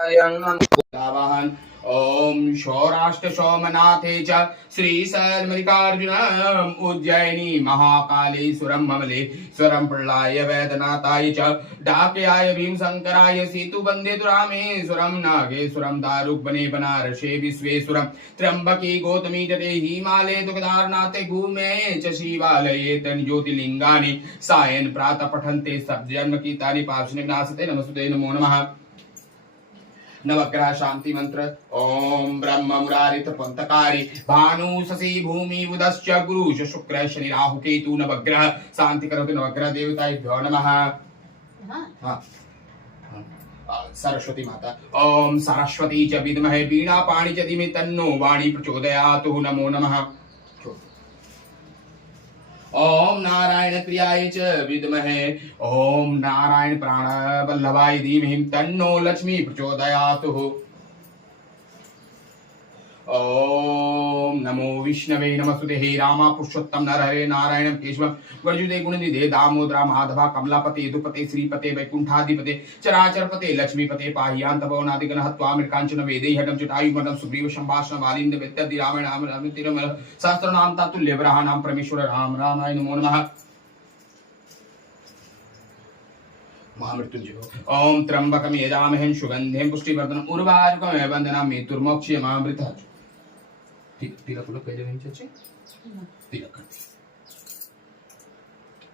वाहन ओम सौराष्ट्र सोमनाथे च श्रीशैलमल्लिकार्जुनम् उज्जयिनी महाकालेश्वरं ममलेश्वरं प्रलय वेदनाथाय च डाक्याय भीमशंकराय सेतुबन्धे रामेश्वरं नागेश्वरं दारुकवने बनारसे विश्वेश्वरं त्र्यंबके गौतमी जटे हिमालये तु केदारनाथे भूमे च शिवालये तन्ज्योतिर्लिङ्गानि सायं प्रातः पठन्ते सब्जन्मकीर्तानि पापविनाशते नमस्ते नमो नमः। नवग्रह शांति मंत्र ओम ब्रह्म मुरारी पंतकारी भानु शशि भूमि बुधश्च गुरु शुक्र शनि राहु केतु नवग्रह शांति करोतु नवग्रह देवताभ्यो नमः। हाँ सरस्वती माता ओम सरस्वती च विद्महे वीणा पाणि च धीमहि तन्नो वाणी प्रचोदयातु नमो नमः। ओम नारायण प्रियाय च विद्महे ओम नारायण प्राण वल्लभाय धीमहि तन्नो लक्ष्मी प्रचोदयातु। ओम नमो विष्णवे नमस्तुते हे रामा पुरुषोत्तम नरहरे नारायण केशव वर्जुदे गुणनिधे दामोदरा माधवा कमलापते यदुपते श्रीपते वैकुंठाधिपते चराचरपते लक्ष्मीपते पाह्यान्त भवनादिगण हत्वा मृकांचन वेदे हडम जटायुमदम सुग्रीव संभाषण वालिंद वित्तदि रामायण नाम तिरुमल सहस्रनाम तातुल्य वराहनाम परमेश्वर राम रामाय नमो नमः। महामृत्युंजय ओम त्र्यंबकम यजामहे सुगंधिं पुष्टिवर्धनम उर्वारुकमेव वन्दनामि मृत्युर्मोक्षयमामृतः। तिलक उलक कैसे नहीं चाची तिलक करती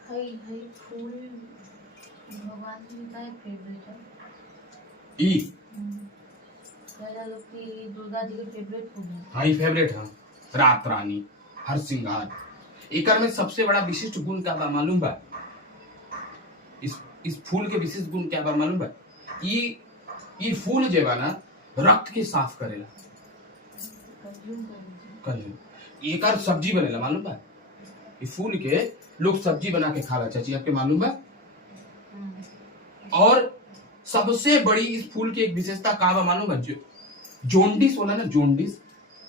हाय हाय फूल भगवान जी का फेवरेट है ई पहला लोग की दुर्गा जी के फेवरेट फूल है। हाई फेवरेट है रात रानी हर सिंगार। एकर में सबसे बड़ा विशिष्ट गुण क्या बा मालूम बा? इस फूल के विशिष्ट गुण क्या बा मालूम बा? ई फूल जे बा ना रक्त के साफ करेला। एकर सब्जी बनेला मालूम बा? ये फूल के लोग सब्जी बना के खाला चाची आपके मालूम बा? और सबसे बड़ी इस फूल की एक विशेषता का बा मालूम बा? जोंडिस होला ना जोंडिस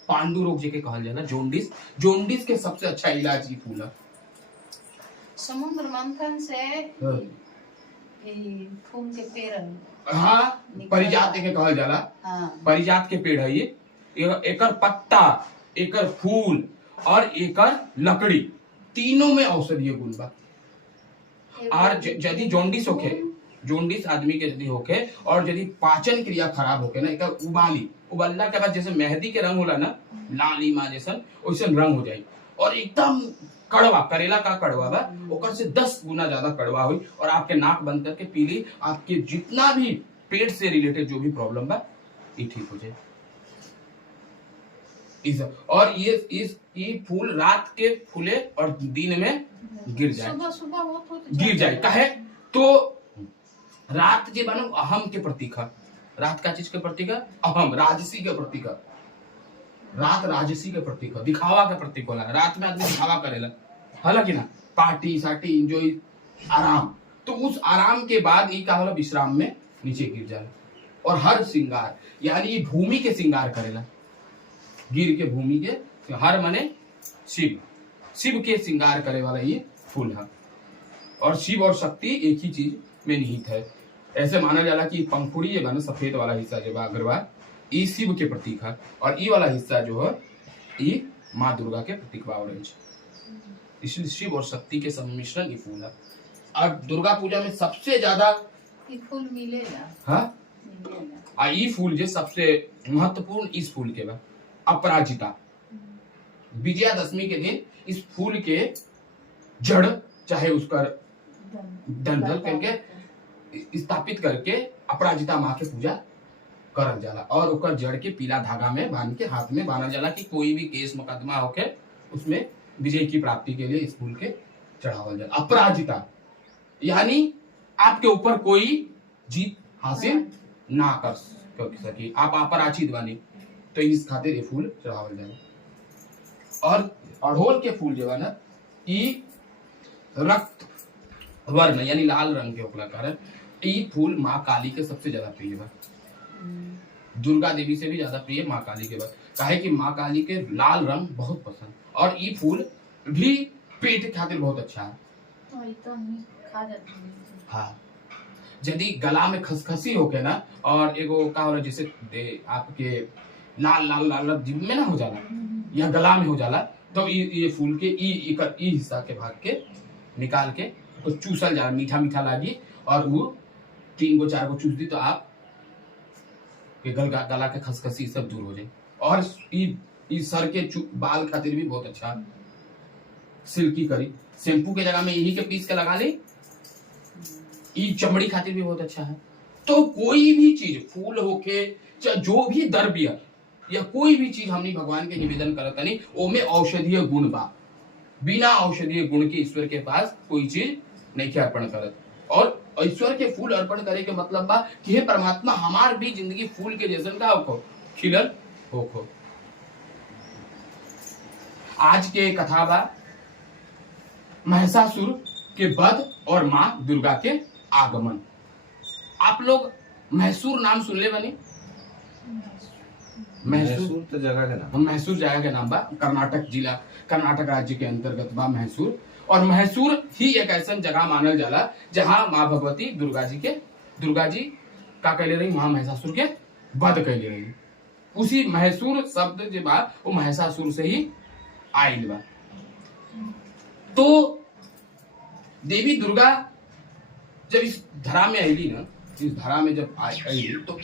पांडु रोग जेके कहल जाला जोंडिस के सबसे अच्छा इलाज ये फूल है। समुद्र मंथन से फूल के पेड़ हाँ परिजात के कहल जाला। परिजात के पेड़ है ये एकर पत्ता एकर फूल और एकर लकड़ी तीनों में औषधीय गुण बा। और यदि जोंडिस होके जोंडिस आदमी के यदि होके और यदि पाचन क्रिया खराब होके ना एकर उबालना के बाद जैसे मेहंदी के रंग होला ना लाली माँ जैसन वैसन रंग हो जाए और एकदम कड़वा करेला का कड़वा बा ओकर से 10 गुना ज्यादा कड़वा हुई और आपके नाक बंद करके पीली आपके जितना भी पेट से रिलेटेड जो भी प्रॉब्लम बा ये ठीक हो जाए। और ये फूल रात के फूले और दिन में गिर जाए सुबह गिर जाए काहे तो रात जे बनो अहम के प्रतीक है। रात का चीज के प्रतीक है अहम राजसी के प्रतीक है। रात राजसी के प्रतीक है दिखावा के प्रतीक होला। रात में आदमी दिखावा करेला हालांकि ना पार्टी साटी एंजॉय आराम तो उस आराम के बाद ये का होला विश्राम में नीचे गिर जाला और हर श्रृंगार यानी ये भूमि के श्रृंगार करेला। गिर के भूमि के हर मने शिव के श्रृंगार करे वाला ये फूल है। और शिव और शक्ति एक ही चीज में निहित है। ऐसे माना जाला कि पंखुड़ी ये बना सफेद वाला हिस्सा जो अग्रवाल ये शिव के प्रतीक है और ये वाला हिस्सा जो है ये माँ दुर्गा के प्रतीक बा ऑरेंज। इसलिए शिव और शक्ति के सम्मिश्रण ये फूल है। अब दुर्गा पूजा में सबसे ज्यादा ये फूल मिलेगा। हाँ ये फूल जो सबसे महत्वपूर्ण इस फूल के बा अपराजिता। विजयादशमी के दिन इस फूल के जड़ चाहे उसका डंठल करके स्थापित करके अपराजिता माँ के पूजा करल जाला और ओकर जड़ के पीला धागा में बांध के हाथ में बांधल जाला कि कोई भी केस मुकदमा होके उसमें विजय की प्राप्ति के लिए इस फूल के चढ़ावल जाला। अपराजिता यानी आपके ऊपर कोई जीत हासिल ना कर सके आप अपराजित बने तो इस खातिर ये फूल चढ़ावल जाला। और अड़होल के फूल जो है ना ये रक्त वर्ण यानी लाल रंग के होखला कारण ये फूल माँ काली के सबसे ज्यादा प्रिय बा। दुर्गा देवी से भी ज्यादा प्रिय माँ काली के बा काहे कि माँ काली के लाल रंग बहुत पसंद और ये फूल भी पेट खातिर बहुत अच्छा है। तो खा जाती है। हाँ यदि गला में खसखसी होके ना और एगो का हो जैसे आपके लाल लाल लाल लाल जीभ में ना हो जाला या गला में हो जाला, तो ये फूल के ई हिस्सा के भाग के निकाल के तो चूसल जाला, मीठा मीठा लागी और वो 3 गो 4 गो चूस दी तो आप के गला के खसखसी सब दूर हो जाए। और ई सर के बाल खातिर भी बहुत अच्छा सिल्की करी, शैम्पू के जगह में यही के पीस के लगा ली, ई चमड़ी खातिर भी बहुत अच्छा है। तो कोई भी चीज फूल होके चाहे जो भी द्रव्य या कोई भी चीज हमनी भगवान के निवेदन करत नहीं, ओमे औषधीय गुण बा। बिना औषधीय गुण के ईश्वर के पास कोई चीज नहीं के अर्पण करत। और ईश्वर के फूल अर्पण करे के मतलब बा कि हे परमात्मा हमार भी जिंदगी फूल के जैसन का होखो, खिलल होखो। आज के कथा बा महिषासुर के वध और मां दुर्गा के आगमन। आप लोग मैसूर नाम सुन ले बनी? मैसूर तो जगह का नाम, मैसूर जगह का नाम बा, कर्नाटक जिला, कर्नाटक राज्य के अंतर्गत बा मैसूर। और मैसूर ही एक ऐसा जगह मानल जाला जहां माँ भगवती दुर्गा जी का कहले रही, वहां महिषासुर के वध कहले रही। उसी मैसूर शब्द जो बा वो महिषासुर से ही आयल बा। तो देवी दुर्गा जब इस धरा में आईली ना, इस धरा में जब आईली तो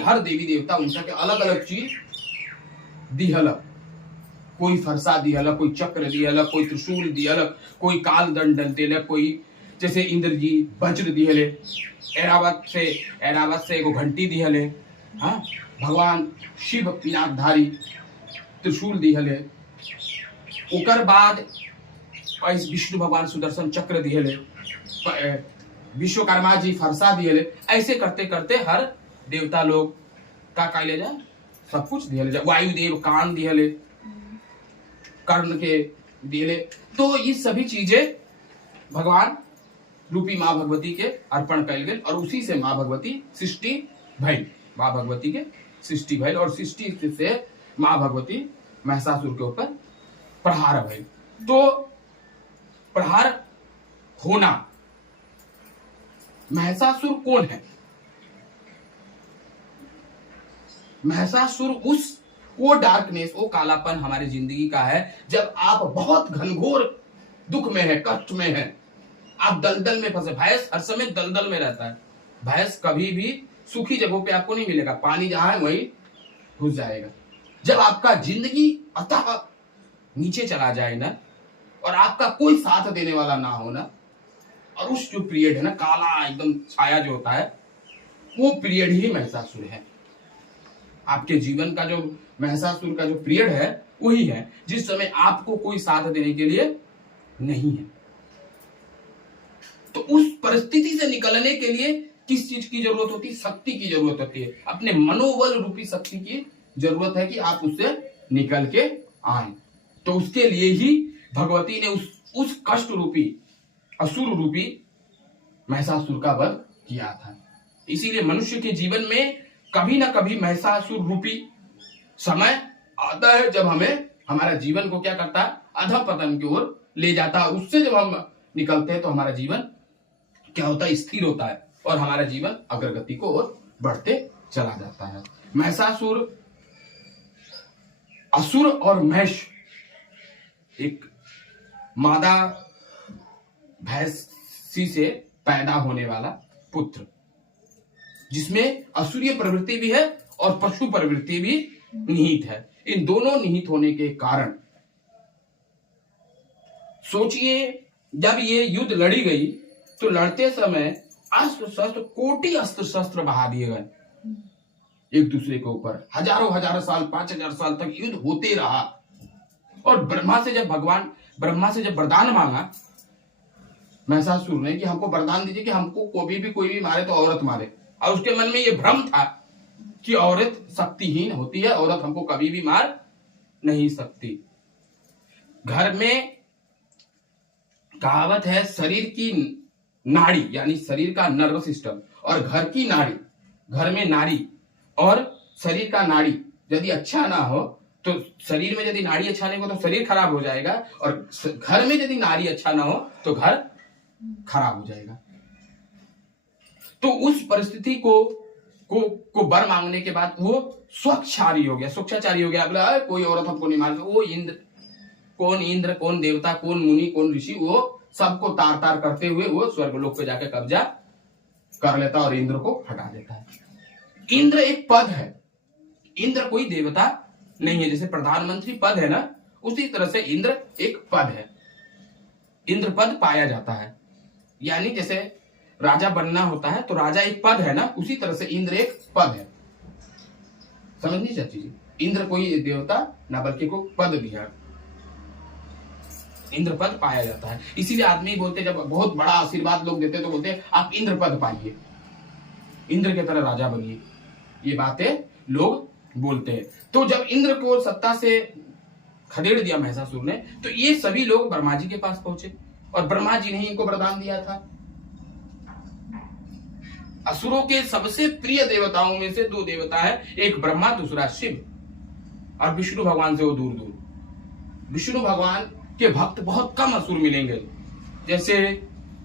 हर देवी देवता उनका के अलग अलग चीज दिहलक। कोई फरसा दिहलक, कोई चक्र दिहलक, कोई त्रिशूल दिहलक, कोई काल दंड दिहलक, कोई जैसे इंद्र जी वज्र दिहले, ऐरावत से एगो घंटी दिहले, हाँ भगवान शिव पिनाकधारी त्रिशूल दिहले। ओकर बाद विष्णु भगवान सुदर्शन चक्र दिहले, विश्वकर्मा जी फरसा दिहले। ऐसे करते करते हर देवता लोग का कहले जा सब कुछ दिहले जा। वायुदेव कान दिहले, कर्ण के दिहले। तो ये सभी चीजें भगवान रूपी माँ भगवती के अर्पण कल गए और उसी से माँ भगवती सृष्टि भइल, माँ भगवती के सृष्टि भइल। और सृष्टि से माँ भगवती महिषासुर के ऊपर प्रहार भइल। तो प्रहार होना, महिषासुर कौन है? महिषासुर वो डार्कनेस, वो कालापन हमारी जिंदगी का है जब आप बहुत घनघोर दुख में है, कष्ट में है, आप दलदल में फंसे। भैंस हर समय दलदल में रहता है। भैंस कभी भी सूखी जगहों पे आपको नहीं मिलेगा, पानी जहां है वहीं घुस जाएगा। जब आपका जिंदगी अतः नीचे चला जाए ना और आपका कोई साथ देने वाला ना हो ना, और उस जो पीरियड है ना, काला एकदम छाया जो होता है, वो पीरियड ही महिषासुर है। आपके जीवन का जो महिषासुर का जो पीरियड है वही है जिस समय आपको कोई साथ देने के लिए नहीं है। तो उस परिस्थिति से निकलने के लिए किस चीज की जरूरत होती है? शक्ति की जरूरत होती है। अपने मनोबल रूपी शक्ति की जरूरत है कि आप उससे निकल के आए। तो उसके लिए ही भगवती ने उस कष्ट रूपी असुर रूपी महिषासुर का वध किया था। इसीलिए मनुष्य के जीवन में कभी ना कभी महिषासुर रूपी समय आता है जब हमें हमारा जीवन को क्या करता है? अधःपतन की ओर ले जाता है। उससे जब हम निकलते हैं तो हमारा जीवन क्या होता है? स्थिर होता है और हमारा जीवन अग्रगति को ओर बढ़ते चला जाता है। महिषासुर, असुर और महिष एक मादा भैंसी से पैदा होने वाला पुत्र, जिसमें असुरीय प्रवृत्ति भी है और पशु प्रवृत्ति भी निहित है। इन दोनों निहित होने के कारण सोचिए, जब ये युद्ध लड़ी गई तो लड़ते समय अस्त्र शस्त्र, कोटि अस्त्र शस्त्र बहा दिए गए एक दूसरे के ऊपर। हजारों साल, 5000 साल तक युद्ध होते रहा। और ब्रह्मा से जब वरदान मांगा महिषासुर ने कि हमको वरदान दीजिए कि हमको कोई भी मारे तो औरत मारे, और उसके मन में ये भ्रम था कि औरत शक्तिहीन होती है, औरत हमको कभी भी मार नहीं सकती। घर में कहावत है, शरीर की नाड़ी यानी शरीर का नर्वस सिस्टम और घर की नाड़ी, घर में नाड़ी और शरीर का नाड़ी यदि अच्छा ना हो तो शरीर में यदि नाड़ी अच्छा नहीं हो तो शरीर खराब हो जाएगा, और घर में यदि नाड़ी अच्छा ना हो तो घर खराब हो जाएगा। तो उस परिस्थिति को वर मांगने के बाद वो स्वच्छाचारी हो गया, स्वच्छाचारी हो गया। अगला कोई औरत हमको नहीं मार, वो इंद्र कौन देवता कौन मुनि कौन ऋषि, वो सबको तार तार करते हुए वो स्वर्गलोक पे जाके कब्जा कर लेता और इंद्र को हटा देता है। इंद्र एक पद है, इंद्र कोई देवता नहीं है। जैसे प्रधानमंत्री पद है ना, उसी तरह से इंद्र एक पद है, इंद्र पद पाया जाता है। यानी जैसे राजा बनना होता है तो राजा एक पद है ना, उसी तरह से इंद्र एक पद है। समझनी चाची जी, इंद्र कोई देवता ना बल्कि कोई पद भी है, इंद्र पद पाया जाता है। इसीलिए आदमी बोलते, जब बहुत बड़ा आशीर्वाद लोग देते तो बोलते हैं आप इंद्र पद पाइए, इंद्र की तरह राजा बनिए, ये बातें लोग बोलते हैं। तो जब इंद्र को सत्ता से खदेड़ दिया महिषासुर ने, तो ये सभी लोग ब्रह्मा जी के पास पहुंचे और ब्रह्मा जी ने ही इनको वरदान दिया था। असुरों के सबसे प्रिय देवताओं में से दो देवता है, एक ब्रह्मा दूसरा शिव, और विष्णु भगवान से वो दूर दूर। विष्णु भगवान के भक्त बहुत कम असुर मिलेंगे। जैसे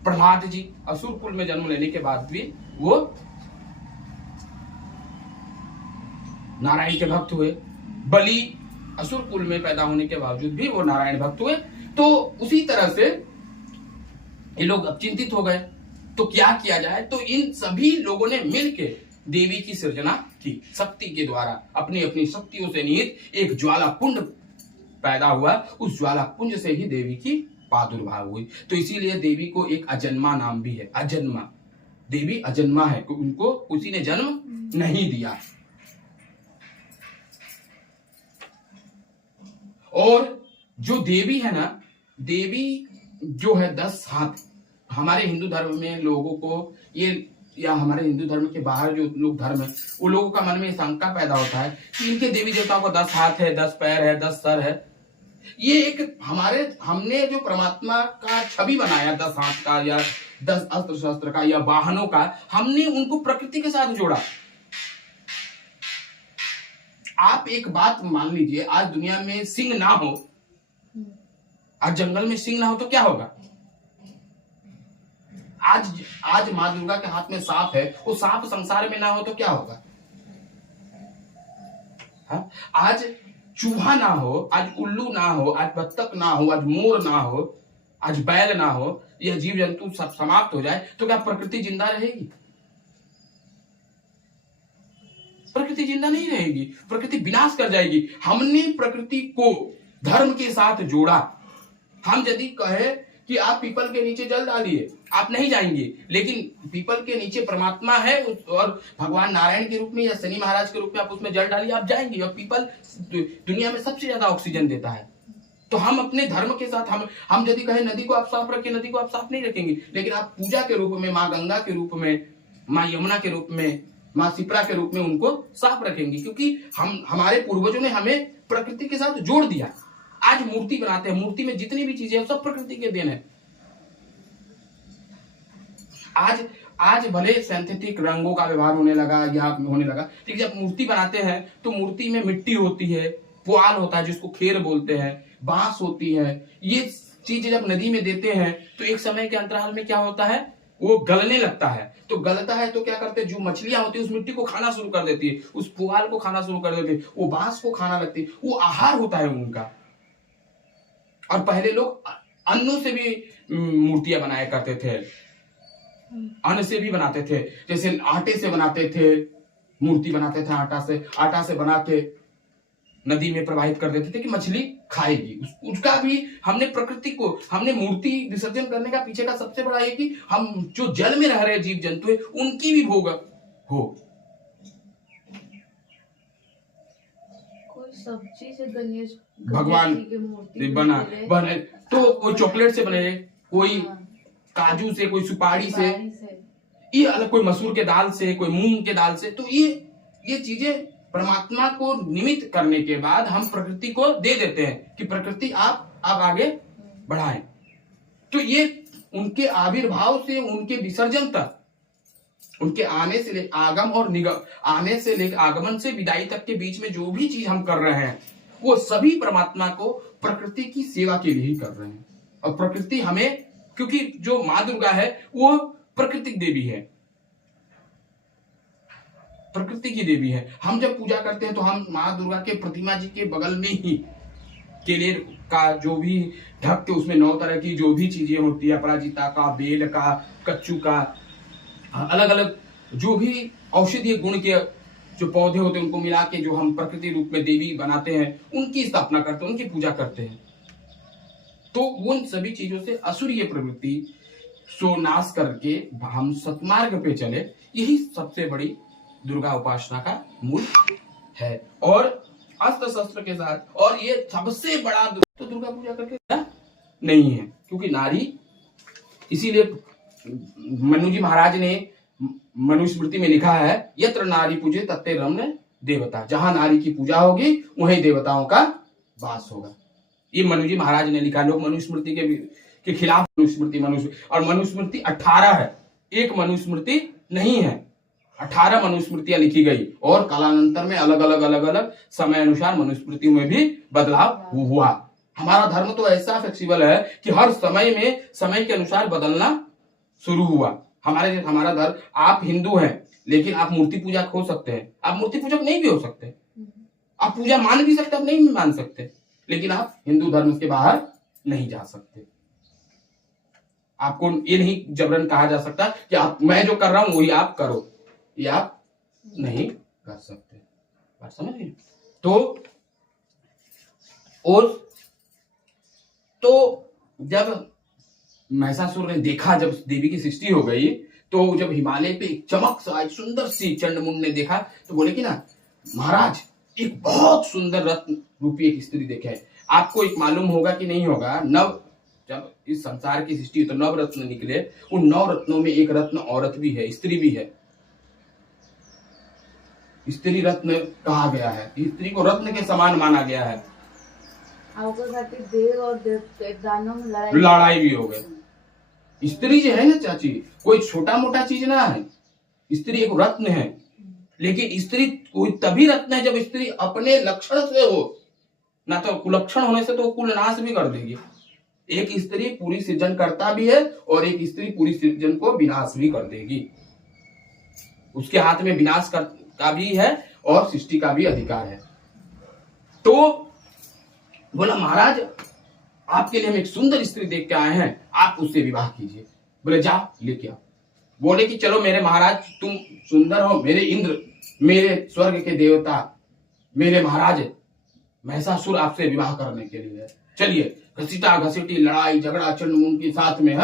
प्रहलाद जी असुर कुल में जन्म लेने के बाद भी वो नारायण के भक्त हुए, बलि असुर कुल में पैदा होने के बावजूद भी वो नारायण भक्त हुए। तो उसी तरह से ये लोग अब चिंतित हो गए, तो क्या किया जाए। तो इन सभी लोगों ने मिलकर देवी की सृजना की, शक्ति के द्वारा अपनी अपनी शक्तियों से निहित एक ज्वाला कुंड पैदा हुआ, उस ज्वाला कुंज से ही देवी की प्रादुर्भाव हुई। तो इसीलिए देवी को एक अजन्मा नाम भी है, अजन्मा, देवी अजन्मा है, उनको उसी ने जन्म नहीं दिया। और जो देवी है ना, देवी जो है 10 हाथ, हमारे हिंदू धर्म में लोगों को ये, या हमारे हिंदू धर्म के बाहर जो लोग धर्म है, वो लोगों का मन में शंका पैदा होता है कि इनके देवी देवताओं को 10 हाथ है, 10 पैर है, 10 सर है। ये एक हमने जो परमात्मा का छवि बनाया 10 हाथ का या 10 अस्त्र शस्त्र का या वाहनों का, हमने उनको प्रकृति के साथ जोड़ा। आप एक बात मान लीजिए, आज दुनिया में सिंह ना हो, आज जंगल में सिंह ना हो तो क्या होगा। आज माँ दुर्गा के हाथ में सांप है, वो सांप संसार में ना हो तो क्या होगा। हा? आज चूहा ना हो, आज उल्लू ना हो, आज बत्तख ना हो, आज मोर ना हो, आज बैल ना हो, यह जीव जंतु सब समाप्त हो जाए तो क्या प्रकृति जिंदा रहेगी। प्रकृति जिंदा नहीं रहेगी, प्रकृति विनाश कर जाएगी। हमने प्रकृति को धर्म के साथ जोड़ा। हम यदि कहे कि आप पीपल के नीचे जल डालिए, आप नहीं जाएंगे, लेकिन पीपल के नीचे परमात्मा है और भगवान नारायण के रूप में या शनि महाराज के रूप में आप उसमें जल डालिए, आप जाएंगे। और पीपल दुनिया में सबसे ज्यादा ऑक्सीजन देता है। तो हम अपने धर्म के साथ हम यदि कहें नदी को आप साफ रखें, नदी को आप साफ नहीं रखेंगे, लेकिन आप पूजा के रूप में माँ गंगा के रूप में, माँ यमुना के रूप में, माँ शिप्रा के रूप में उनको साफ रखेंगे, क्योंकि हमारे पूर्वजों ने हमें प्रकृति के साथ जोड़ दिया। आज मूर्ति बनाते हैं, मूर्ति में जितनी भी चीजें हैं सब प्रकृति के देन है। आज भले सिंथेटिक रंगों का व्यवहार होने लगा या होने लगा, लेकिन जब मूर्ति बनाते हैं तो मूर्ति में मिट्टी होती है, पुआल होता है जिसको खेर बोलते हैं, बांस होती है। ये चीज जब नदी में देते हैं तो एक समय के अंतराल में क्या होता है, वो गलने लगता है। तो गलता है तो क्या करते हैं, जो मछलियां होती है उस मिट्टी को खाना शुरू कर देती है, उस पुआल को खाना शुरू कर देती है, वो बांस को खाना लगती है, वो आहार होता है उनका। और पहले लोग अन्नों से भी मूर्तियां बनाया करते थे, अन्न से भी बनाते थे, जैसे आटे से बनाते थे, मूर्ति बनाते थे आटा से बना के नदी में प्रवाहित कर देते थे कि मछली खाएगी। उसका भी हमने प्रकृति को, हमने मूर्ति विसर्जन करने का पीछे का सबसे बड़ा है कि हम जो जल में रह रहे जीव जंतु है उनकी भी भोग हो। कोई सब्जी से गणेश भगवान की मूर्ति बना तो कोई चॉकलेट से बने, कोई काजू से, कोई सुपारी से, ये अलग, कोई मसूर के दाल से, कोई मूंग के दाल से। तो ये चीजें परमात्मा को निमित्त करने के बाद हम प्रकृति को दे देते हैं कि प्रकृति आप आगे बढ़ाएं। तो ये उनके आविर्भाव से उनके विसर्जन तक, उनके आने से ले आगम और निगम, आने से लेकर आगमन से विदाई तक के बीच में जो भी चीज हम कर रहे हैं वो सभी परमात्मा को प्रकृति की सेवा के लिए ही कर रहे हैं। और प्रकृति हमें, क्योंकि जो माँ दुर्गा है वो प्राकृतिक देवी है, प्रकृति की देवी है। हम जब पूजा करते हैं तो हम माँ दुर्गा के प्रतिमा जी के बगल में ही केले का जो भी ढक के उसमें 9 तरह की जो भी चीजें होती है, अपराजिता का, बेल का, कच्चू का, अलग अलग जो भी औषधीय गुण के जो पौधे होते हैं उनको मिला के जो हम प्रकृति रूप में देवी बनाते हैं, उनकी स्थापना करते हैं, उनकी पूजा करते हैं। तो उन सभी चीजों से असुरीय प्रवृत्ति सो नाश करके हम सतमार्ग पे चले, यही सबसे बड़ी दुर्गा उपासना का मूल है। और अस्त्र शस्त्र के साथ, और ये सबसे बड़ा तो दुर्गा पूजा करके नहीं है, क्योंकि नारी, इसीलिए मनु जी महाराज ने मनुस्मृति में लिखा है, यत्र नारी पूजे तत्ते रम्य देवता, जहां नारी की पूजा होगी वहीं देवताओं का वास होगा। ये मनु जी महाराज ने लिखा। लोग मनुस्मृति के खिलाफ मनुस्मृति और मनुस्मृति 18 है, एक मनुस्मृति नहीं है, 18 मनुस्मृतियां लिखी गई और कालांतर में अलग अलग समय अनुसार मनुस्मृतियों में भी बदलाव हुआ। हमारा धर्म तो ऐसा फ्लेक्सिबल है कि हर समय में समय के अनुसार बदलना शुरू हुआ। हमारा धर्म, आप हिंदू हैं लेकिन आप मूर्ति पूजक हो सकते हैं, आप मूर्ति पूजक नहीं भी हो सकते, आप पूजा मान भी सकते, आप नहीं भी मान सकते, लेकिन आप हिंदू धर्म के बाहर नहीं जा सकते। आपको ये नहीं जबरन कहा जा सकता कि आप, मैं जो कर रहा हूं वही आप करो, ये आप नहीं कर सकते। बात समझ गए? तो जब महिषासुर ने देखा, जब देवी की सृष्टि हो गई, तो जब हिमालय पे एक चमक सा, एक सुंदर सी चंडमुंड ने देखा, तो बोले कि ना महाराज एक बहुत सुंदर रत्न रूपी एक स्त्री देखे है। आपको एक मालूम होगा कि नहीं होगा, जब इस संसार की सृष्टि तो 9 रत्न निकले, उन 9 रत्नों में एक रत्न औरत भी है, स्त्री भी है। स्त्री रत्न कहा गया है, स्त्री को रत्न के समान माना गया है। देव और दानव में लड़ाई भी हो गई। स्त्री जो है ना चाची, कोई छोटा मोटा चीज ना है, स्त्री एक रत्न है। लेकिन स्त्री कोई तभी रत्न है जब स्त्री अपने लक्षण से हो, ना तो कुलक्षण होने से तो कुल नाश भी कर देगी। एक स्त्री पूरी सृजन करता भी है और एक स्त्री पूरी सृजन को विनाश भी कर देगी। उसके हाथ में विनाश का भी है और सृष्टि का भी अधिकार है। तो बोला महाराज आपके लिए हम एक सुंदर स्त्री देख के आए हैं, आप उससे विवाह कीजिए। बोले जा लेके आओ। बोले कि चलो मेरे महाराज, तुम सुंदर हो, मेरे इंद्र, मेरे स्वर्ग के देवता, मेरे महाराज महिषासुर आपसे विवाह करने के लिए, चलिए। घसीटा घसीटी, लड़ाई झगड़ा चंडमुंड के साथ में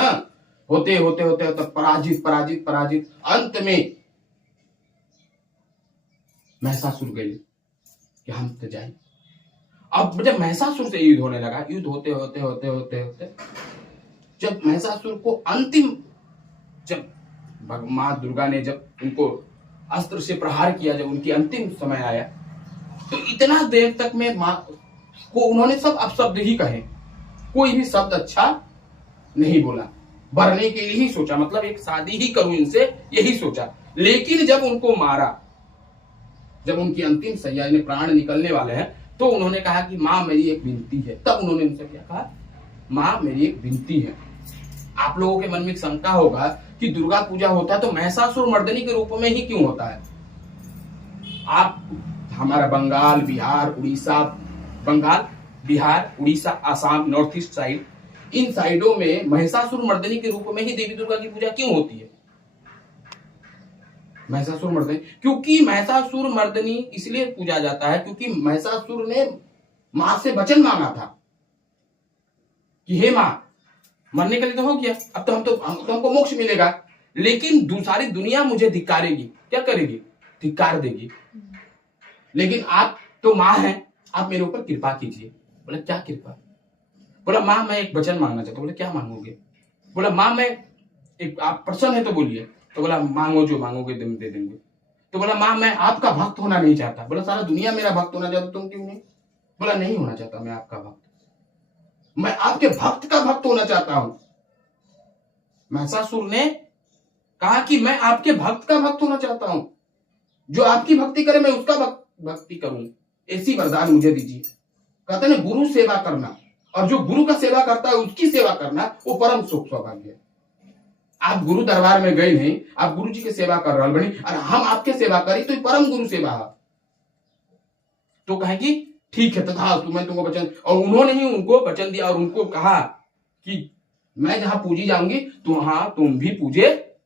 होते होते पराजित, अंत में महिषासुर गए कि हम तो जाए। अब जब महिषासुर से युद्ध होने लगा, युद्ध होते जब महिषासुर को अंतिम, जब माँ दुर्गा ने जब उनको अस्त्र से प्रहार किया, जब उनकी अंतिम समय आया, तो इतना देर तक में माँ को उन्होंने सब अपशब्द ही कहे, कोई भी शब्द अच्छा नहीं बोला। भरने के लिए ही सोचा, मतलब एक शादी ही करूं इनसे, यही सोचा। लेकिन जब उनको मारा, जब उनकी अंतिम सैया ने प्राण निकलने वाले हैं, तो उन्होंने कहा कि माँ मेरी एक विनती है। तब उन्होंने उनसे क्या कहा, माँ मेरी एक विनती है। आप लोगों के मन में एक शंका होगा कि दुर्गा पूजा होता है तो महिषासुर मर्दनी के रूप में ही क्यों होता है। आप हमारा Bengal, Bihar, Orissa, Assam, north east side, इन साइडों में महिषासुर मर्दनी के रूप में ही देवी दुर्गा की पूजा क्यों होती है। महिषासुर मर्दनी, क्योंकि महिषासुर मर्दनी इसलिए पूजा जाता है क्योंकि महिषासुर ने मां से वचन मांगा था कि हे मां, मरने के लिए तो हो गया, अब तो हमको मोक्ष मिलेगा, लेकिन सारी दुनिया मुझे धिक्कारेगी। क्या करेगी? धिक्कार देगी। लेकिन आप तो मां हैं, आप मेरे ऊपर कृपा कीजिए। बोला क्या कृपा? बोला मां मैं एक वचन मांगना चाहता हूं। बोले क्या मांगोगे? बोला मां मैं एक, आप प्रसन्न है तो बोलिए। तो बोला मांगो, जो मांगोगे दे देंगे। तो बोला मां मैं आपका भक्त होना नहीं चाहता। बोला सारा दुनिया मेरा भक्त होना चाहता, तुम क्यों नहीं? बोला नहीं होना चाहता मैं आपका भक्त, मैं आपके भक्त का भक्त होना चाहता हूं। महिषासुर ने कहा कि मैं आपके भक्त का भक्त होना चाहता हूं, जो आपकी भक्ति करे मैं उसका भक्ति करूं, ऐसी वरदान मुझे दीजिए। कहते हैं गुरु सेवा करना, और जो गुरु का सेवा करता है उसकी सेवा करना, वो परम सुख सौभाग्य है। आप गुरु दरबार में गए नहीं, आप गुरु जी के सेवा कर रहे बनी और हम आपके सेवा करी तो परम गुरु सेवा है। तो कहेगी ठीक है तथा मैं तुमको वचन, और उन्होंने ही उनको वचन दिया और उनको कहा कि मैं जहां पूजी जाऊंगी तो वहां तुम भी पूजे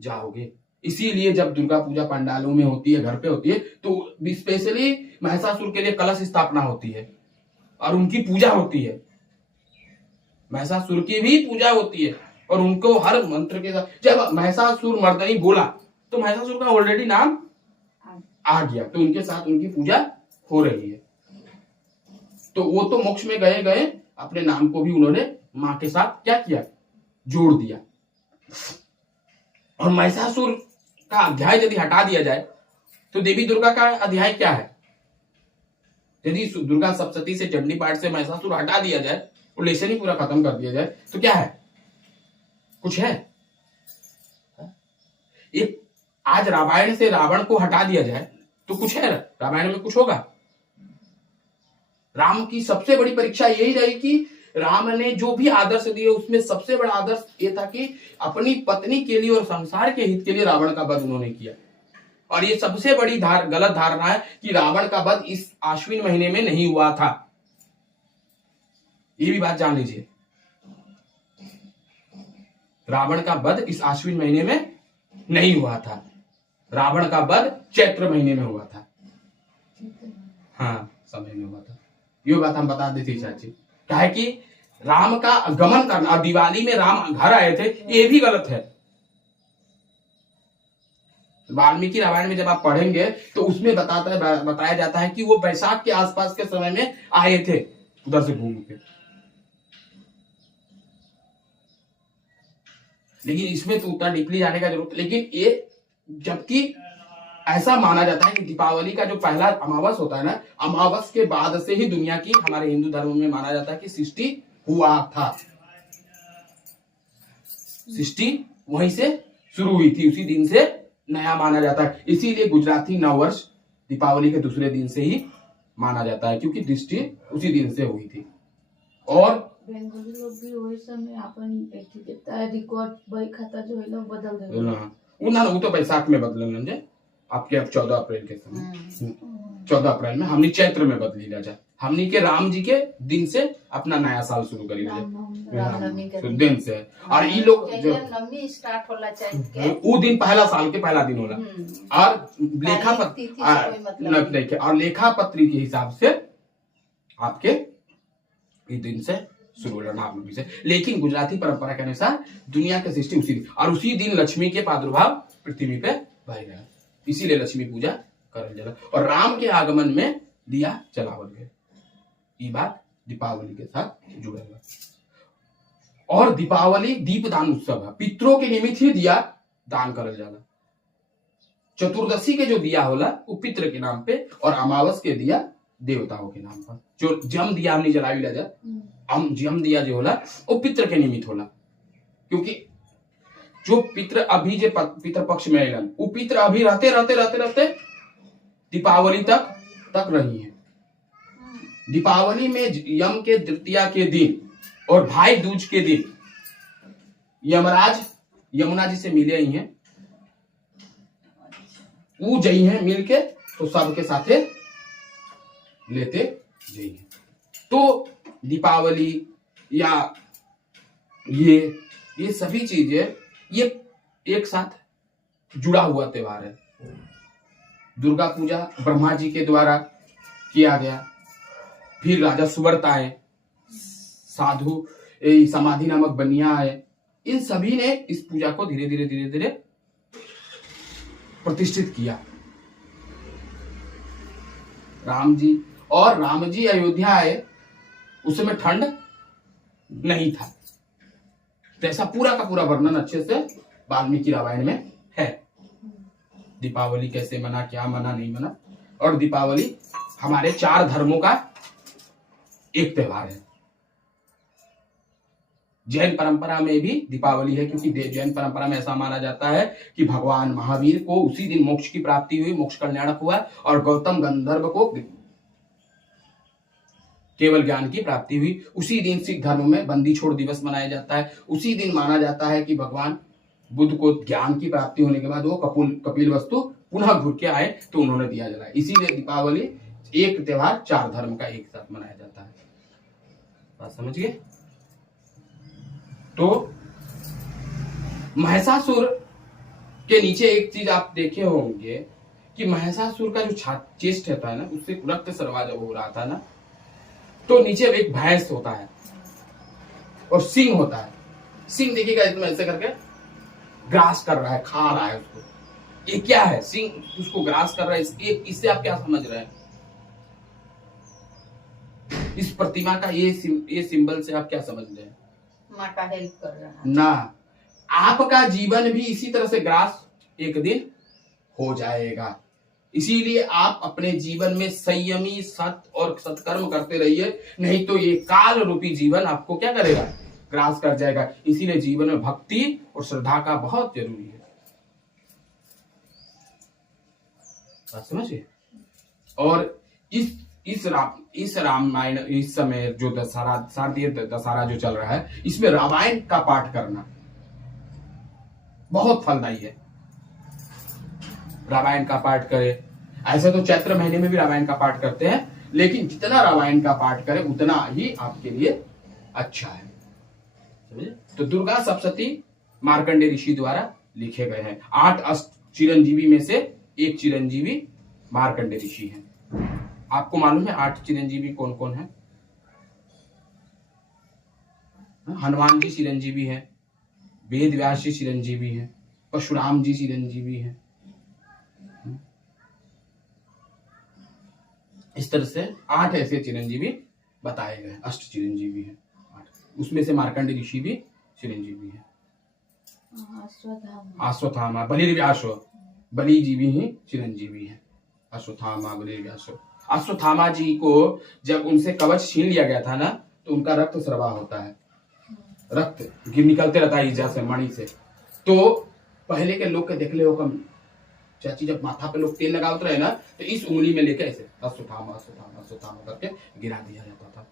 जाओगे। इसीलिए जब दुर्गा पूजा पंडालों में होती है, घर पे होती है, तो स्पेशली महिषासुर के लिए कलश स्थापना होती है और उनकी पूजा होती है। महिषासुर की भी पूजा होती है और उनको हर मंत्र के साथ, जब महिषासुर मर्दनी बोला तो महिषासुर का ऑलरेडी नाम आ गया, तो उनके साथ उनकी पूजा हो रही है। तो वो तो मोक्ष में गए गए, अपने नाम को भी उन्होंने मां के साथ क्या किया, जोड़ दिया। और महिषासुर का अध्याय यदि हटा दिया जाए तो देवी दुर्गा का अध्याय क्या है? यदि दुर्गा सप्तशती से चंडी पाठ से महिषासुर हटा दिया जाए, वो लेसन ही पूरा खत्म कर दिया जाए, तो क्या है? कुछ है? एक आज रामायण से रावण को हटा दिया जाए तो कुछ है? रामायण में कुछ होगा? राम की सबसे बड़ी परीक्षा यही रही कि राम ने जो भी आदर्श दिए उसमें सबसे बड़ा आदर्श ये था कि अपनी पत्नी के लिए और संसार के हित के लिए रावण का वध उन्होंने किया। और ये सबसे बड़ी गलत धारणा है कि रावण का वध इस आश्विन महीने में नहीं हुआ था। ये भी बात जान लीजिए, रावण का वध इस आश्विन महीने में नहीं हुआ था, रावण का वध चैत्र महीने में हुआ था। हाँ, समय में हुआ था। ये बात हम बता देते चाची, क्या है कि राम का गमन करना, दिवाली में राम घर आए थे, ये भी गलत है। वाल्मीकि रामायण में जब आप पढ़ेंगे तो उसमें बताया जाता है कि वो बैसाख के आसपास के समय में आए थे उधर से घूम के। लेकिन इसमें तो उतना डीपली जाने का जरूरत, लेकिन ये जबकि ऐसा माना जाता है कि दीपावली का जो पहला अमावस होता है ना, अमावस के बाद से ही दुनिया की, हमारे हिंदू धर्म में माना जाता है कि सृष्टि हुआ था। सृष्टि वहीं से शुरू हुई थी, उसी दिन से नया माना जाता है। इसीलिए गुजराती नववर्ष दीपावली के दूसरे दिन से ही माना जाता है, क्योंकि सृष्टि उसी दिन से हुई थी। और बेंगोली लोग भी वही समय अपन रिकॉर्ड बही खाता जो है लोग बदल देंगे। वो तो बैसाख में बदलन म्हणजे आपके अब 14 अप्रैल के समय, 14 अप्रैल में हमने चैत्र में बदली ला जाए, हमने के राम जी के दिन से अपना नया साल शुरू करी दिन से। और ये लोग स्टार्ट होला चाहिए, वो दिन पहला साल के पहला दिन होला। और लेखा देखिए, और लेखा पत्री के हिसाब से आपके इस दिन से शुरू होना से। लेकिन गुजराती परंपरा के अनुसार दुनिया की सृष्टि उसी दिन, और उसी दिन लक्ष्मी के प्रादुर्भाव पृथ्वी पे भय गया, इसीलिए लक्ष्मी पूजा करल जाला। और राम के आगमन में दिया जलावल गए। ये बात दीपावली के साथ जुड़ल है। और दीपावली दीपदान उत्सव है, पितरों के निमित्त ही दिया दान करल जाला। चतुर्दशी के जो दिया होला वो पितृ के नाम पे, और अमावस के दिया देवताओं के नाम पर। जो जम दिया हमने जलावी ला जा, हम जम दिया जो होला वो पितृ के निमित्त होला, क्योंकि जो पितृ अभी जो पितृ पक्ष में आएलन, वो पितृ अभी रहते दीपावली तक रही है। दीपावली में यम के तृतीया के दिन और भाई दूज के दिन यमराज यमुना जी से मिले ही हैं, वो जई हैं मिल के, तो सबके साथे लेते जाइए। तो दीपावली या ये सभी चीजें ये एक साथ जुड़ा हुआ त्योहार है। दुर्गा पूजा ब्रह्मा जी के द्वारा किया गया, फिर राजा सुवर्त आए, साधु समाधि नामक बनिया आए, इन सभी ने इस पूजा को धीरे धीरे प्रतिष्ठित किया। राम जी अयोध्या आए, उस समय ठंड नहीं था, जैसा पूरा का पूरा वर्णन अच्छे से वाल्मीकि रामायण में है। दीपावली कैसे मना, क्या मना, नहीं मना। और दीपावली हमारे 4 धर्मों का एक त्योहार है। जैन परंपरा में भी दीपावली है, क्योंकि जैन परंपरा में ऐसा माना जाता है कि भगवान महावीर को उसी दिन मोक्ष की प्राप्ति हुई, मोक्ष कल्याणक हुआ, और गौतम गंधर्व को केवल ज्ञान की प्राप्ति हुई। उसी दिन सिख धर्म में बंदी छोड़ दिवस मनाया जाता है। उसी दिन माना जाता है कि भगवान बुद्ध को ज्ञान की प्राप्ति होने के बाद वो कपिल वस्तु पुनः घुर के आए तो उन्होंने दिया जलाया। इसीलिए दीपावली एक त्योहार 4 धर्म का एक साथ मनाया जाता है। बात समझिए। तो महिषासुर के नीचे एक चीज आप देखे होंगे कि महिषासुर का जो चेस्ट रहता है ना, उससे रक्त स्राव जब हो रहा था ना, तो नीचे एक भैंस होता है और सिंह होता है। सिंह देखिएगा इसमें ऐसे करके ग्रास कर रहा है, खा रहा है उसको। ये क्या है? सिंह उसको ग्रास कर रहा है। इससे आप क्या समझ रहे हैं? इस प्रतिमा का ये सिंबल से आप क्या समझ रहे हैं? माँ का हेल्प कर रहा है ना। आपका जीवन भी इसी तरह से ग्रास एक दिन हो जाएगा। इसीलिए आप अपने जीवन में संयमी सत्य और सत्कर्म करते रहिए, नहीं तो ये काल रूपी जीवन आपको क्या करेगा? ग्रास कर जाएगा। इसीलिए जीवन में भक्ति और श्रद्धा का बहुत जरूरी है। बात समझिए। और इस रामायण, इस समय जो शारदीय दशहरा जो चल रहा है, इसमें रामायण का पाठ करना बहुत फलदायी है। रामायण का पाठ करें। ऐसे तो चैत्र महीने में भी रामायण का पाठ करते हैं, लेकिन जितना रामायण का पाठ करें उतना ही आपके लिए अच्छा है। समझे? तो दुर्गा सप्तशती मार्कंडेय ऋषि द्वारा लिखे गए हैं। 8 अष्ट चिरंजीवी में से एक चिरंजीवी मार्कंडेय ऋषि हैं। आपको मालूम है 8 चिरंजीवी कौन कौन है? हनुमान जी चिरंजीवी हैं, वेद व्यास जी चिरंजीवी हैं, परशुराम जी चिरंजीवी हैं। इस तरह से 8 ऐसे चिरंजीवी बताए गए, अष्ट चिरंजीवी हैं 8। उसमें से मार्कंडेय ऋषि भी चिरंजीवी है। अश्वत्थामा, बलि जी भी चिरंजीवी है। अश्वत्थामा, बलि व्यास। अश्वत्थामा जी को जब उनसे कवच छीन लिया गया था ना, तो उनका रक्त स्राव होता है, रक्त निकलते रहता है ईजा से, मणि से। तो पहले के लोग के देख ले हो कम चाची, जब माथा पे लोग तेल लगाते रहे ना, तो इस उंगली में लेके ऐसे अश्वत्थामा अश्वत्थामा अश्वत्थामा करके गिरा दिया जाता था।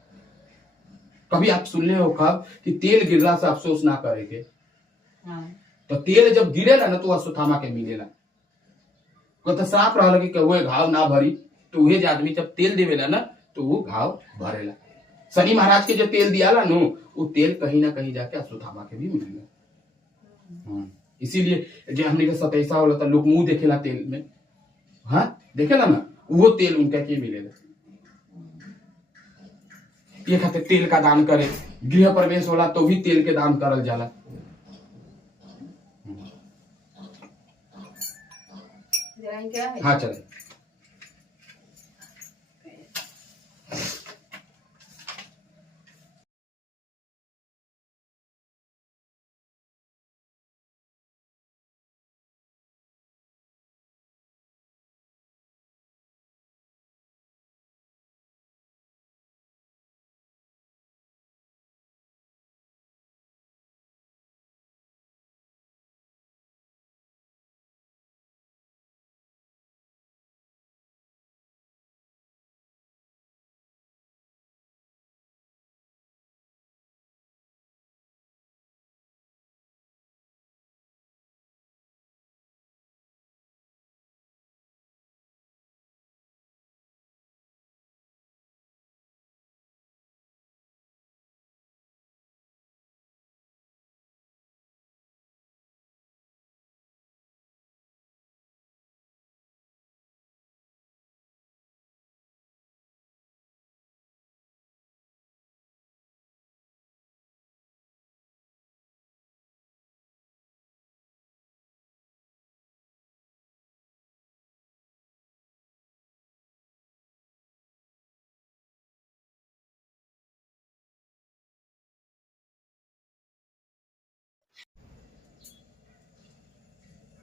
कभी आप सुन ले हो कब कि तेल गिरला से अफसोस ना करेंगे? तो तेल जब गिरेला ना तो अश्वत्थामा के मिलेला। तो साफ रहा कि वो घाव ना भरी, तो वही आदमी जब तेल देवेला ना तो वो घाव भरेला। शनि महाराज के जो तेल दियाला नो, वो तेल कहीं ना कहीं जाके अश्वत्थामा के भी मिलेगा। इसीलिए जो हमने का सतैसा होला था, लोग मुंह देखेला तेल में, हाँ देखेला ना, वो तेल उनका के मिलेगा। ये खाते तेल का दान करे, गृह प्रवेश होला तो भी तेल के दान करल जाला। हाँ चले।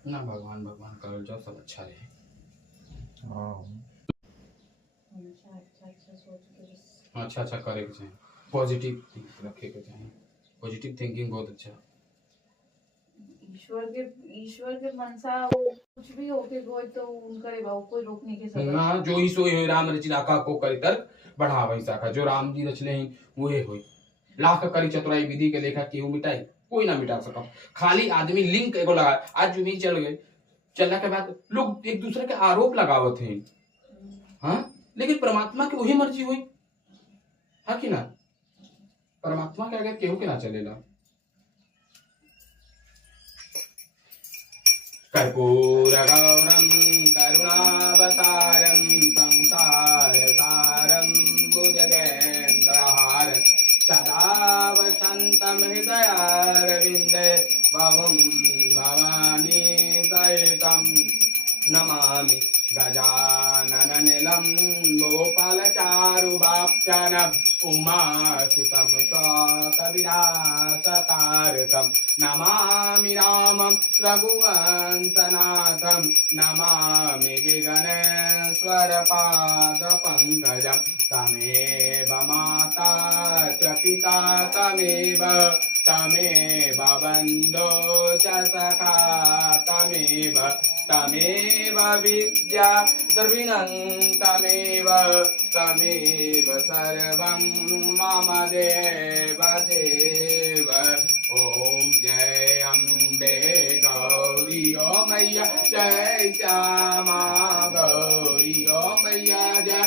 ना भगवान भगवान करल जाओ, सब अच्छा रहे। अच्छा अच्छा करे के चाहिए, पॉजिटिव रखे के चाहिए। पॉजिटिव थिंकिंग बहुत अच्छा है। ईश्वर के मनसा कुछ भी होके कोई तो उनका कोई रोकने के सब ना। जो ही सोई राम रचिला का को करी तर्क बढ़ावै शाखा। जो राम जी रचले हैं वो होई। लाख करी चतुराई विधि के लेखा केहू मिटाई, कोई ना मिटा सका। खाली आदमी लिंक एगो लगा, आज यूं ही चल गए, चलने के बाद लोग एक दूसरे के आरोप लगावत हैं, हाँ, लेकिन परमात्मा की वही मर्जी हुई है कि ना, परमात्मा के आगे केहू के ना चलेला। कर्पूरगौरं करुणावतारं संसारसारं भुजगेन्द्रहारं सदा वसन्तं हृदयारविन्दे भवं भवानी सहितं नमामि गजानननिलं गोपालचारुभक्षणम् उमासुतं शतविनाशकारकं नमामि रामं रघुवंशनाथं नमामि विघ्नेश्वरपादपङ्कजं तमेव माता च पिता तमेव बन्धो च सखा तमेव विद्या द्रविणं तमेव सर्वं मम देव ओम जय अम्बे गौरी ओ मैया जय श्यामा गौरी ओ मैया जय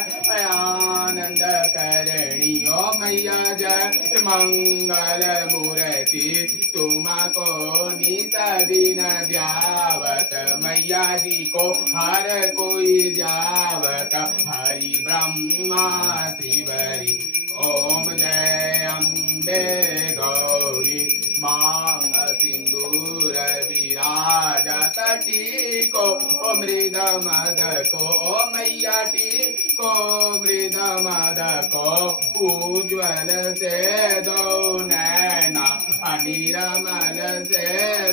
आनंद करणी ओ मैया जय मंगल मूर्ति तुमको निसदिन द्यावत मैया जी को हर कोई द्यावत हरि ब्रह्मा शिवरी ओम जय अम्बे गौरी मांग सिंदूर विराजत टीको ओ मृद मद को ओ मैया टीको मृद मद को उज्ज्वल से दो नैना अनिरमल से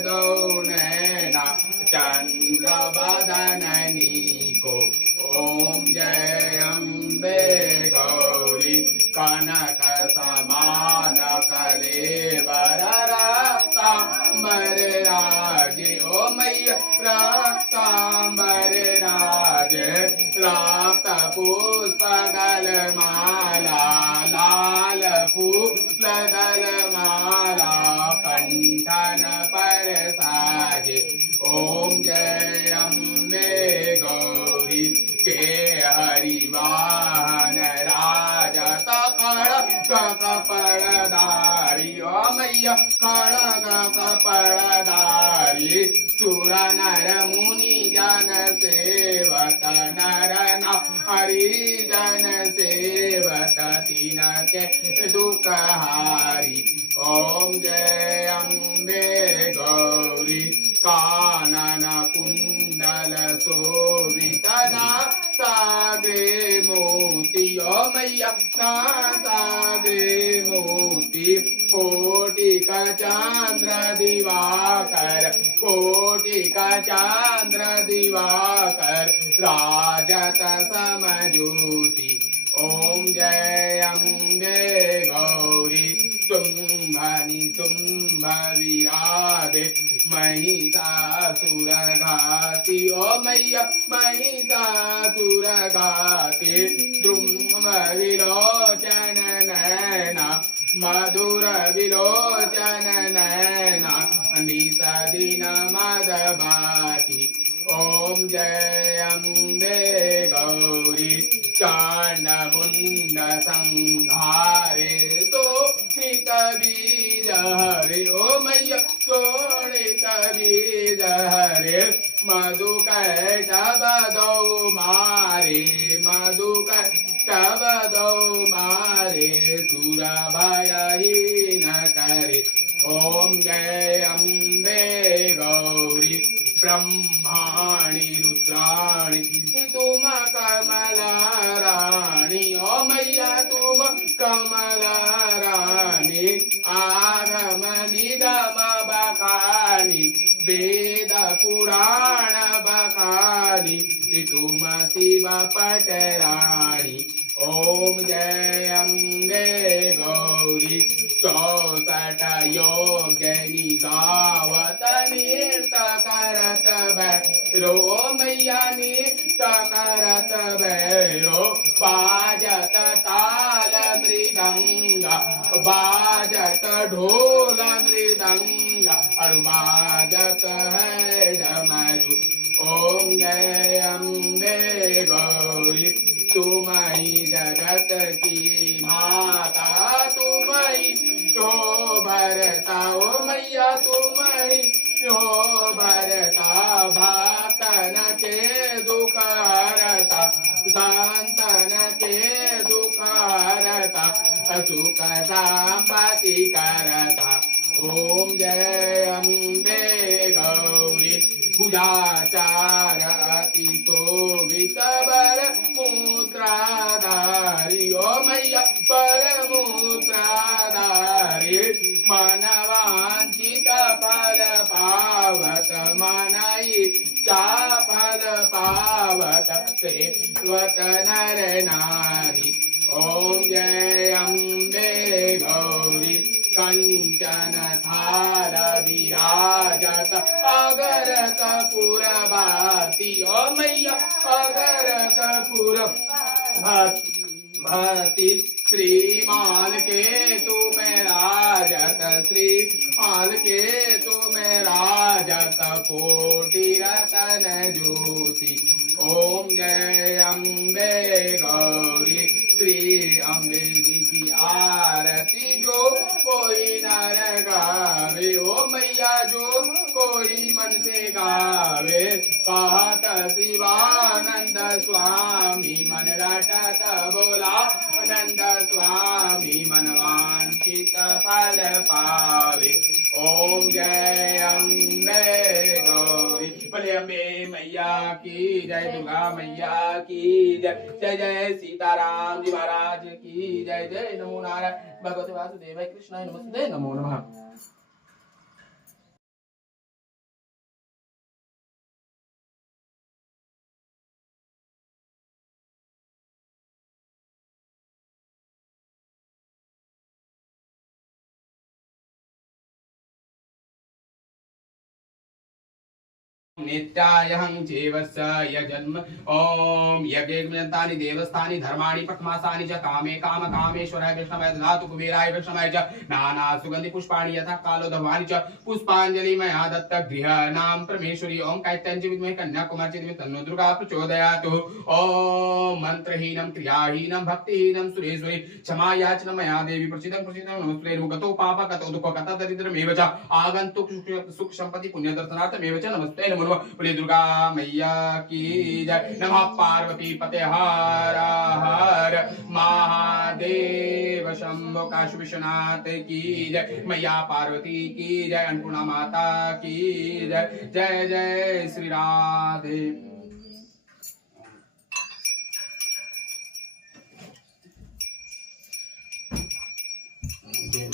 दो नैना चंद्र बदननी को ओम जय अम्बे गौरी कनक समान कलेवर रक्तांबर राजे ओ मैया रक्तांबर राजे रक्त पुष्पदल माला लाल फूलदल माला कंठन पर साजे ओम जय अम्बे गौरी के हरिवाहन राजा कपड़धारी ओ मैया खड़ग कपड़धारी सुर नर मुनि जन सेवक नर हरि जन सेवक तीन के दुख हारी ओम जय अम्बे गौरी कानन कुंडल शोभितना सागे मोती ओ मैया सागे मोती कोटि का चांद्र दिवाकर कोटि का चांद्र दिवाकर राजत समज्योति ओम जय अम्बे गौरी तुम्भनि तुम्भ विराधे महिषासुर घाती ओ मैया महिषासुर घाती द्रुम विलोचन नैना मधुर विलोचन नैना निसदिन मदभाति ओम जय अम्बे गौरी चांड मुंड संहारे तो बीज हरे ओ मैया सोड़ित बीज हरे मधु कैटब दो मारे मधु कैटब दो मारे सुर भय ही न करे ओम जय अम्बे गौरी ब्रह्माणि रुद्राणि तुम कमला रानी ओ मैया तुम कमला रानी आगम निगम बखानी वेद पुराण बखानी तुम शिव पटराणी ओम जय अम्बे गौरी 64 योगिनी गावत नृत्य करत भैरो मैया नृत्य करत भैरो बाजत ताल मृद मृदंग बाजत ढोल मृदंग और बाजत है डमरू। ओम जय अम्बे गौरी तुम्हारी जगत की माता, तुम्हारी जो भरता ओ मैया, तुम्हारी जो भरता भक्तन के दुख हरता, संतन के दुख हरता, सुख संपत्ति करता। ओम जय अम्बे गौरी पूजाचार अति शोभित बर मूत्राधारी ओ मैया पर मूत्राधारी मनवांचित फल पावत मनाई चा फल पावत सेवत नर नारी। ओम जय अम्बे गौरी कंचन थाल विराजत अगर कपूर भाती ओ मैया अगर कपूर भाती श्रीमान के तुम्हें राजत, श्रीमान के तुम्हें राजत कोटि रतन ज्योति। ओम जय अम्बे गौरी श्री अम्बे जी की आरती जो कोई नर गावे ओ मैया जो कोई मन से गावे। कहत शिवानंद स्वामी मन रटत बोला नंद स्वामी मनवांछित फल पावे। ओम जय अम्बे गौरी बोले अम्बे मैया की जय, दुर्गा मैया की जय, जय जय सीताराम जी महाराज की जय, जय नमो नारायण भगवते वासुदेवाय कृष्णाय नमस्ते नमो नमः। नित्यायहं जीवस्य यजन्म। ओम यज्ञयज्ञन्तानि देवस्थानि धर्माणि प्रथमासानि च कामे काम कामेश्वराय कृष्णमय ददातु कुबेराय कृष्णमय च नाना सुगंधि पुष्पाणि यथा कालो धवानि च पुष्पांजलि मया दत्त गृहाणां परमेश्वरी। ओम कायत्याञ्च विद्महे कन्याकुमारी धीमहि तन्नो दुर्गा प्रचोदयात्। ओम मंत्रहीनं क्रियाहीनं भक्तिहीनं सुरेश्वरी क्षमा याचना मया देवी प्रचितं नमस्ते। गतो पाप गतो दुःख गतो दरिद्रमेव च आगन्तुक सुख संपत्ति पुण्य दर्शनार्थमेव च नमस्ते नमो। बोले दुर्गा मैया की जय। नमः पार्वती पते हर हर महादेव शंभो काशी विश्वनाथ की जय। मैया पार्वती की जय, अन्नपूर्णा माता की जय, जय जय श्री राधे। जय